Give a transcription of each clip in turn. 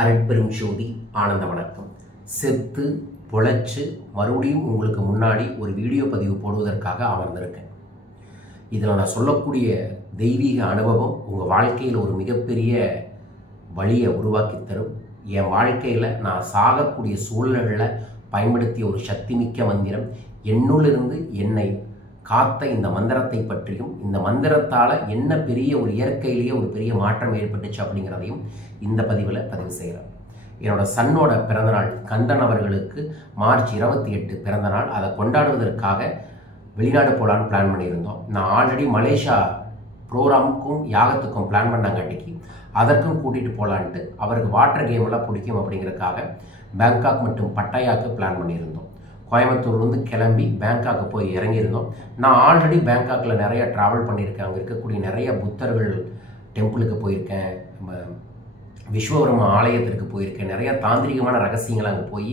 அருட்பெரும் ஜோதி ஆனந்த வணக்கம். செத்து பொழைச்சு மறுபடியும் உங்களுக்கு முன்னாடி ஒரு வீடியோ பதிவு போடுவதற்காக அமர்ந்திருக்கேன். இதில் நான் சொல்லக்கூடிய தெய்வீக அனுபவம் உங்கள் வாழ்க்கையில் ஒரு மிகப்பெரிய வழியை உருவாக்கி தரும். என் வாழ்க்கையில் நான் சாகக்கூடிய சூழ்நிலைகளை பயன்படுத்திய ஒரு சக்திமிக்க மந்திரம், என்னுள்ளிருந்து என்னை காத்த இந்த மந்திரத்தை பற்றியும், இந்த மந்திரத்தால் என்ன பெரிய ஒரு இயற்கையிலேயே ஒரு பெரிய மாற்றம் ஏற்பட்டுச்சு அப்படிங்கிறதையும் இந்த பதிவில் பதிவு செய்கிறேன். என்னோட சன்னோட பிறந்தநாள் கந்தன் அவர்களுக்கு மார்ச் 28 பிறந்தநாள். அதை கொண்டாடுவதற்காக வெளிநாடு போகலான்னு பிளான் பண்ணியிருந்தோம். நான் ஆல்ரெடி மலேசியா ப்ரோக்ராமுக்கும் யாகத்துக்கும் பிளான் பண்ணாங்காட்டிக்கு அதற்கும் கூட்டிகிட்டு போகலான்ட்டு, அவருக்கு வாட்டர் கேமெல்லாம் பிடிக்கும் அப்படிங்கிறதுக்காக பேங்காக் மற்றும் பட்டாயாவுக்கு பிளான் பண்ணியிருந்தோம். கோயம்புத்தூர்லேருந்து கிளம்பி பேங்காக்கு போய் இறங்கியிருந்தோம். நான் ஆல்ரெடி பேங்காக்கில் நிறையா ட்ராவல் பண்ணியிருக்கேன். அங்கே இருக்கக்கூடிய நிறைய புத்தர்கள் டெம்பிளுக்கு போயிருக்கேன், விஸ்வகர்மா ஆலயத்திற்கு போயிருக்கேன், நிறையா தாந்திரிகமான ரகசியங்களை அங்கே போய்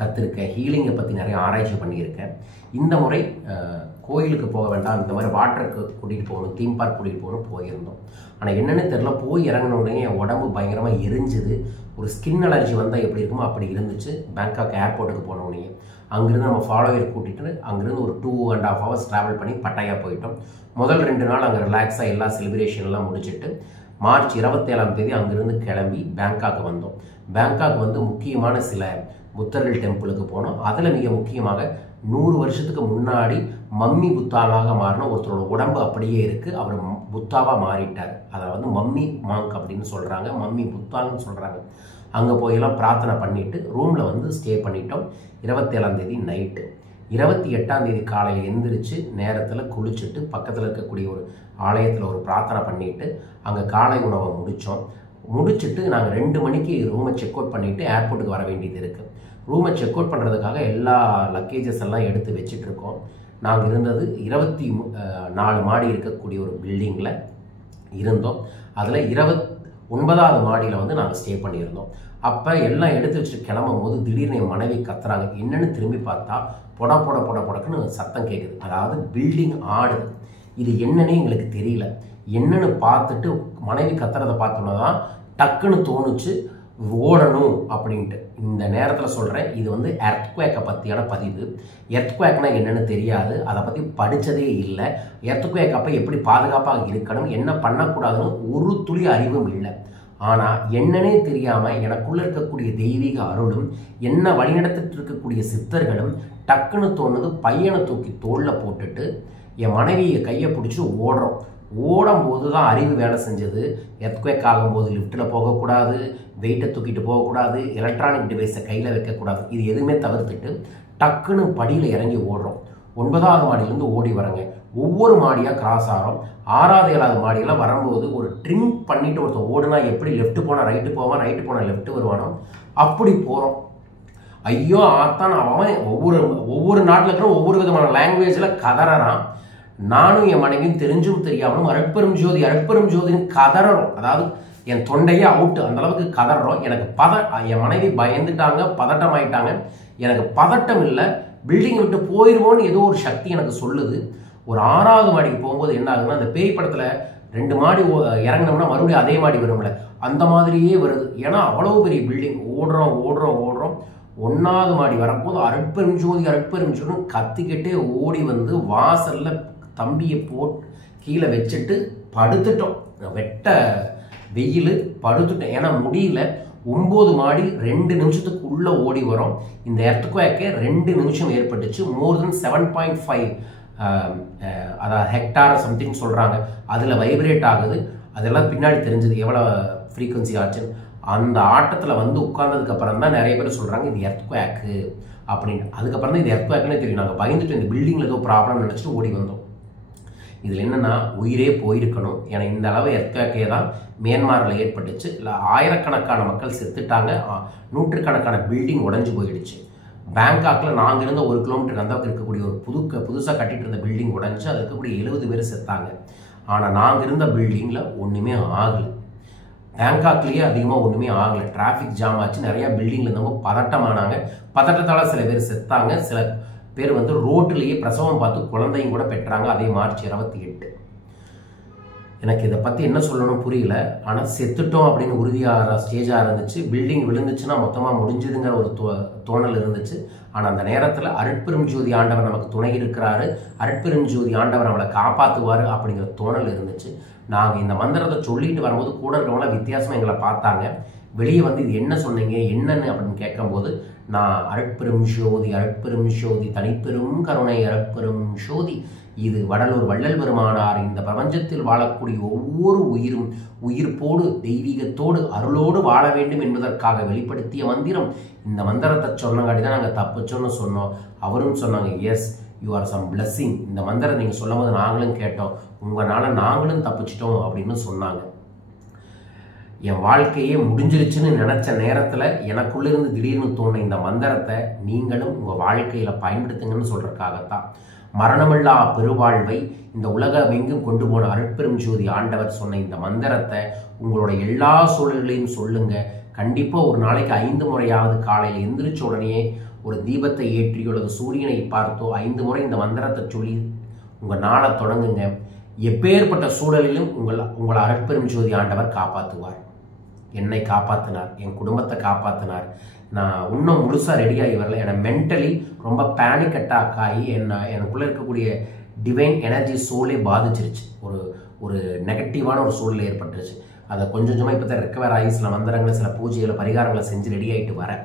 கற்றுருக்கேன், ஹீலிங்கை பற்றி நிறைய ஆராய்ச்சி பண்ணியிருக்கேன். இந்த முறை கோயிலுக்கு போக வேண்டாம், இந்த மாதிரி வாட்டருக்கு கூட்டிகிட்டு போகணும், தீம் பார்க் கூட்டிகிட்டு போகணும் போயிருந்தோம். ஆனால் என்னென்னு தெரில, போய் இறங்கின உடனே என் உடம்பு பயங்கரமாக எரிஞ்சுது. ஒரு ஸ்கின் அலர்ஜி வந்தால் எப்படி இருக்குமோ அப்படி இருந்துச்சு. பேங்காக் ஏர்போர்ட்டுக்கு போன உடனே அங்கேருந்து நம்ம ஃபாலோவர் கூட்டிகிட்டு அங்கேருந்து ஒரு 2.5 hours ட்ராவல் பண்ணி பட்டாயா போயிட்டோம். முதல் 2 நாள் அங்கே ரிலாக்ஸாக எல்லா செலிப்ரேஷன்லாம் முடிச்சுட்டு மார்ச் 27 அங்கேருந்து கிளம்பி பேங்காக் வந்தோம். பேங்காக் வந்து முக்கியமான சில புத்தர்கள் டெம்பிளுக்கு போனோம். அதில் மிக முக்கியமாக 100 வருஷத்துக்கு முன்னாடி மம்மி புத்தாவாக மாறின ஒருத்தரோட உடம்பு அப்படியே இருக்குது, அவர் புத்தாவாக மாறிட்டார். அதை வந்து மம்மி மாங்க் அப்படின்னு சொல்கிறாங்க, மம்மி புத்தான்னு சொல்கிறாங்க. அங்கே போயெல்லாம் பிரார்த்தனை பண்ணிவிட்டு ரூமில் வந்து ஸ்டே பண்ணிட்டோம். 27 நைட்டு. 28 காலையில் எந்திரிச்சு நேரத்தில் குளிச்சுட்டு பக்கத்தில் இருக்கக்கூடிய ஒரு ஆலயத்தில் ஒரு பிரார்த்தனை பண்ணிவிட்டு அங்கே காலை உணவை முடிச்சுட்டு நாங்கள் 2 மணிக்கு ரூமை செக் அவுட் பண்ணிவிட்டு ஏர்போர்ட்டுக்கு வர வேண்டியது இருக்குது. ரூமை செக் அவுட் பண்ணுறதுக்காக எல்லா லக்கேஜஸ் எல்லாம் எடுத்து வச்சிட்ருக்கோம். நாங்கள் இருந்தது 24 மாடி இருக்கக்கூடிய ஒரு பில்டிங்கில் இருந்தோம். அதில் 29வது மாடியில் வந்து நாங்கள் ஸ்டே பண்ணியிருந்தோம். அப்போ எல்லாம் எடுத்து வச்சுட்டு கிளம்பும் போது திடீர்னு என் மனைவி கத்துறாங்க. என்னென்னு திரும்பி பார்த்தா பொடக்குன்னு சத்தம் கேட்குது. அதாவது பில்டிங் ஆடுது. இது என்னன்னே எங்களுக்கு தெரியல. என்னன்னு பார்த்துட்டு மனைவி கத்துறதை பார்த்தோன்னா தான் டக்குன்னு தோணுச்சு ஓடணும் அப்படின்ட்டு. இந்த நேரத்தில் சொல்கிறேன், இது வந்து எர்த்குவேக்கை பற்றியான பதிவு. எர்த்குவேக்னா என்னென்னு தெரியாது, அதை பற்றி படித்ததே இல்லை. எர்த்குவேக் அப்போ எப்படி பாதுகாப்பாக இருக்கணும், என்ன பண்ணக்கூடாதுன்னு ஒரு துளி அறிவும் இல்லை. ஆனால் என்னன்னே தெரியாமல் எனக்குள்ளே இருக்கக்கூடிய தெய்வீக அருளும் என்ன வழிநடத்திட்டு இருக்கக்கூடிய சித்தர்களும் டக்குன்னு தோணுது, பையனை தூக்கி தோளில் போட்டுட்டு என் மனைவியை கையை பிடிச்சிட்டு ஓடுறோம். ஓடும்போது தான் அறிவு வேலை செஞ்சது. எர்த்குவேக் ஆகும்போது லிஃப்ட்டில் போகக்கூடாது, வெயிட்டை தூக்கிட்டு போகக்கூடாது, எலக்ட்ரானிக் டிவைஸை கையில் வைக்கக்கூடாது, இது எதுவுமே தவிர்த்துட்டு டக்குன்னு படியில் இறங்கி ஓடுறோம். 9வது மாடியிலேருந்து ஓடி வரங்க. ஒவ்வொரு மாடியாக கிராஸ் ஆகிறோம். 6வது 7வது மாடியெல்லாம் வரும்போது ஒரு ட்ரிங்க் பண்ணிவிட்டு ஒருத்தர் ஓடுனா எப்படி லெஃப்ட்டு போனால் ரைட்டு போவான், ரைட்டு போனால் லெஃப்ட்டு வருவானோ அப்படி போகிறோம். ஐயோ ஆத்தான் அவன் ஒவ்வொரு நாட்டில் இருக்கிற ஒவ்வொரு விதமான லாங்குவேஜில் கதறான். நானும் என் மனைவியும் தெரிஞ்சும் தெரியாமலும் அருட்பெரும் ஜோதின்னு கதறோம். அதாவது என் தொண்டையே அவுட்டு, அந்த அளவுக்கு கதறோம். எனக்கு என் மனைவி பயந்துட்டாங்க, பதட்டம் ஆயிட்டாங்க. எனக்கு பதட்டம் இல்லை, பில்டிங் விட்டு போயிடுவோன்னு ஏதோ ஒரு சக்தி எனக்கு சொல்லுது. ஒரு 6வது மாடிக்கு போகும்போது என்ன ஆகுதுன்னா, அந்த பேய் படத்தில் 2 மாடி இறங்கினோம்னா மறுபடியும் அதே மாடி வரும்ல, அந்த மாதிரியே வருது. ஏன்னா அவ்வளோ பெரிய பில்டிங். ஓடுறோம் 1வது மாடி வரும்போது அருட்பெரும் ஜோதின்னு கத்திக்கிட்டே ஓடி வந்து வாசலில் தம்பியை கீழே வச்சுட்டு படுத்துட்டோம். வெட்ட வெயில் படுத்துட்டோம். ஏன்னா முடியல. 9 மாடி 2 நிமிஷத்துக்கு உள்ளே ஓடி வரோம். இந்த எர்த்குவேக்கே 2 நிமிஷம் ஏற்பட்டுச்சு. மோர் தென் 7.5 அதாவது ஹெக்டார் சம்திங் சொல்கிறாங்க. அதில் வைப்ரேட் ஆகுது. அதெல்லாம் பின்னாடி தெரிஞ்சது எவ்வளோ ஃப்ரீக்குவன்சி ஆச்சுன்னு. அந்த ஆட்டத்தில் வந்து உட்கார்ந்ததுக்கப்புறம் தான் நிறைய பேர் சொல்கிறாங்க இது எர்த்குவேக்கு அப்படின்னு. அதுக்கப்புறம் தான் இது எர்த்குவேக்குன்னே தெரியும். நாங்கள் பயந்துட்டு இந்த பில்டிங்கில் ஏதோ ப்ராப்ளம் நினச்சிட்டு ஓடி வந்தோம். இதில் என்னென்னா உயிரே போயிருக்கணும். ஏன்னா இந்த அளவு எர்த்குவேக்கே தான் மியான்மரில் ஏற்பட்டுச்சு. இல்லை ஆயிரக்கணக்கான மக்கள் செத்துட்டாங்க, நூற்றுக்கணக்கான பில்டிங் உடஞ்சி போயிடுச்சு. பேங்காக்கில் நாங்கள் இருந்த 1 கிலோமீட்டருக்கு அந்த இருக்கக்கூடிய ஒரு புதுசாக கட்டிட்டு இருந்த பில்டிங் உடஞ்சி அதில் இருக்கக்கூடிய 70 பேர் செத்தாங்க. ஆனால் நாங்கள் இருந்த பில்டிங்கில் ஒன்றுமே ஆகலை. பேங்காக்லேயே அதிகமாக ஒன்றுமே ஆகலை. டிராஃபிக் ஜாம் ஆச்சு. நிறையா பில்டிங்கில் இருந்தவங்க பதட்டமானாங்க. பதட்டத்தால் சில பேர் செத்தாங்க. சில பேர் வந்து ரோட்டிலேயே பிரசவம் பார்த்து குழந்தையும் கூட பெற்றாங்க. அதே மார்ச் 28. எனக்கு இதை பற்றி என்ன சொல்லணும் புரியல. ஆனால் செத்துட்டோம் அப்படின்னு உறுதியாகிற ஸ்டேஜாக இருந்துச்சு. பில்டிங் விழுந்துச்சுன்னா மொத்தமாக முடிஞ்சுதுங்கிற ஒரு தோணல் இருந்துச்சு. ஆனால் அந்த நேரத்தில் அருட்பெரும் ஜோதி ஆண்டவர் நமக்கு துணை இருக்கிறாரு, அருட்பெரும் ஜோதி ஆண்டவர் நம்மளை காப்பாற்றுவார் அப்படிங்கிற தோணல் இருந்துச்சு. நாங்கள் இந்த மந்திரத்தை சொல்லிட்டு வரும்போது கூட இருக்கிறவங்களாம் வித்தியாசமாக எங்களை பார்த்தாங்க. வெளியே வந்து இது என்ன சொன்னீங்க என்னன்னு அப்படின்னு கேட்கும்போது, நான் அருட்பெரும் ஜோதி, அருட்பெரும் ஜோதி, தனிப்பெரும் கருணை அருட்பெரும் ஜோதி, இது வடலூர் வள்ளல் பெருமானார் இந்த பிரபஞ்சத்தில் வாழக்கூடிய ஒவ்வொரு உயிரும் உயிர்ப்போடு தெய்வீகத்தோடு அருளோடு வாழ வேண்டும் என்பதற்காக வெளிப்படுத்திய மந்திரம். இந்த மந்திரத்தை சொன்னங்காட்டி தான் நாங்கள் தப்பிச்சோன்னு சொன்னோம். அவரும் சொன்னாங்க, yes you are some blessing, இந்த மந்திரம் நீங்கள் சொல்லும் போது நாங்களும் கேட்டோம், உங்களால் நாங்களும் தப்பிச்சிட்டோம் அப்படின்னு சொன்னாங்க. என் வாழ்க்கையே முடிஞ்சிருச்சுன்னு நினச்ச நேரத்தில் எனக்குள்ளிருந்து திடீர்னு தோணுன இந்த மந்திரத்தை நீங்களும் உங்கள் வாழ்க்கையில் பயன்படுத்துங்கன்னு சொல்கிறதுக்காகத்தான். மரணமில்லா பெருவாழ்வை இந்த உலகமெங்கும் கொண்டு போன அருட்பெரும் ஜோதி ஆண்டவர் சொன்ன இந்த மந்திரத்தை உங்களோட எல்லா சூழல்களையும் சொல்லுங்க. கண்டிப்பாக ஒரு நாளைக்கு 5 முறையாவது காலையில் எந்திரிச்ச உடனே ஒரு தீபத்தை ஏற்றியோ அல்லது சூரியனை பார்த்தோ 5 முறை இந்த மந்திரத்தை சொல்லி உங்கள் நாளை தொடங்குங்க. எப்பேற்பட்ட சூழலிலும் உங்களை அருட்பெரும் ஜோதி ஆண்டவர் காப்பாற்றுவார். என்னை காப்பாற்றினார், என் குடும்பத்தை காப்பாற்றினார். நான் இன்னும் முழுசாக ரெடியாகி வரல. என்னை மென்டலி ரொம்ப பேனிக் அட்டாக் ஆகி எனக்குள்ளே இருக்கக்கூடிய டிவைன் எனர்ஜி சோலே பாதிச்சிருச்சு. ஒரு நெகட்டிவான ஒரு சூழல் ஏற்பட்டுருச்சு. அதை கொஞ்சம் கொஞ்சமாக இப்போ தான் ரெக்கவர் ஆகி சில மந்திரங்களை சில பூஜைகளை பரிகாரங்களை செஞ்சு ரெடி ஆகிட்டு வரேன்.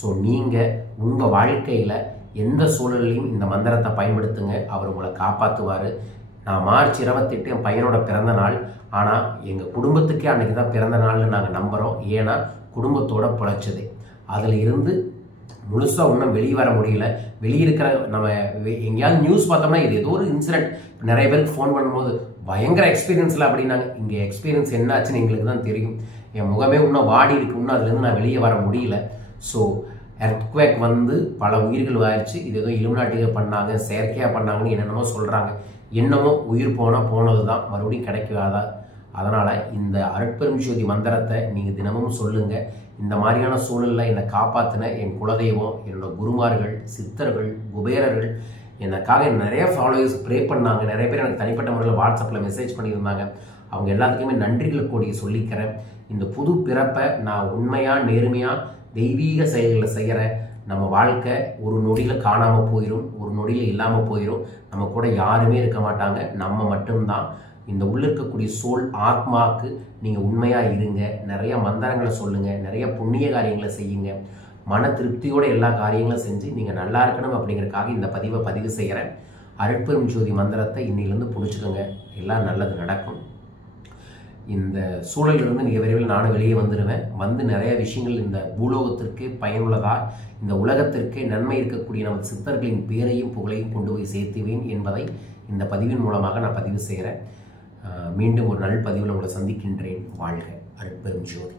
ஸோ நீங்கள் உங்கள் வாழ்க்கையில் எந்த சூழலையும் இந்த மந்திரத்தை பயன்படுத்துங்க, அவர் உங்களை காப்பாற்றுவார். நான் மார்ச் 28 என் பையனோட பிறந்த நாள். ஆனால் எங்கள் குடும்பத்துக்கே அன்றைக்கி தான் பிறந்த நாள்னு நாங்கள் நம்புகிறோம். ஏன்னா குடும்பத்தோட பிழைச்சது. அதில் இருந்து முழுசாக இன்னும் வெளியே வர முடியல. வெளியிருக்கிற நம்ம எங்கேயாவது நியூஸ் பார்த்தோம்னா இது ஏதோ ஒரு இன்சிடென்ட். நிறைய பேருக்கு ஃபோன் பண்ணும்போது பயங்கர எக்ஸ்பீரியன்ஸில் அப்படின்னாங்க. இங்கே எக்ஸ்பீரியன்ஸ் என்ன ஆச்சுன்னு எங்களுக்கு தான் தெரியும். என் முகமே இன்னும் வாடி இருக்கு. இன்னும் அதுலேருந்து நான் வெளியே வர முடியல. ஸோ எர்த்குவேக் வந்து பல உயிர்கள் ஆயிடுச்சு. இது ஏதோ இலுமினாட்டிகள் பண்ணாங்க, செயற்கையாக பண்ணாங்கன்னு என்னென்னமோ சொல்கிறாங்க. என்னமோ உயிர் போனது தான், மறுபடியும் கிடைக்காதா. அதனால் இந்த அருட்பெரும் ஜோதி மந்திரத்தை நீங்கள் தினமும் சொல்லுங்கள். இந்த மாதிரியான சூழலில் என்னை காப்பாற்றின என் குலதெய்வம், என்னோட குருமார்கள், சித்தர்கள், குபேரர்கள், எனக்காக நிறைய ஃபாலோவர்ஸ் ப்ரே பண்ணாங்க. நிறைய பேர் எனக்கு தனிப்பட்ட முறையில் வாட்ஸ்அப்பில் மெசேஜ் பண்ணியிருந்தாங்க. அவங்க எல்லாத்துக்குமே நன்றிகளை கூடிய சொல்லிக்கிறேன். இந்த புது பிறப்பை நான் உண்மையாக நேர்மையாக தெய்வீக செயல்களை செய்கிறேன். நம்ம வாழ்க்கை ஒரு நொடியில் காணாமல் போயிடும், ஒரு நொடியில் இல்லாமல் போயிடும். நம்ம கூட யாருமே இருக்க மாட்டாங்க, நம்ம மட்டும்தான். இந்த உள்ள இருக்கக்கூடிய சோல் ஆத்மாவுக்கு நீங்கள் உண்மையாக இருங்க. நிறைய மந்திரங்களை சொல்லுங்கள், நிறைய புண்ணிய காரியங்களை செய்யுங்க. மன திருப்தியோட எல்லா காரியங்களும் செஞ்சு நீங்கள் நல்லா இருக்கணும் அப்படிங்கிறதுக்காக இந்த பதிவு செய்கிறேன். அருட்பெரும் ஜோதி மந்திரத்தை இன்னிலேருந்து பிடிச்சிக்கோங்க. எல்லாம் நல்லது நடக்கும். இந்த சூழலிலிருந்து மிக விரைவில் நானும் வெளியே வந்துடுவேன். வந்து நிறைய விஷயங்கள் இந்த பூலோகத்திற்கு பயனுள்ளதாக, இந்த உலகத்திற்கு நன்மை இருக்கக்கூடிய நமது சித்தர்களின் பேரையும் புகழையும் கொண்டு போய் சேர்த்துவேன் என்பதை இந்த பதிவின் மூலமாக நான் பதிவு செய்கிறேன். மீண்டும் ஒரு நல் பதிவில் உங்களை சந்திக்கின்றேன். வாழ்க அருட்பெரும் ஜோதி.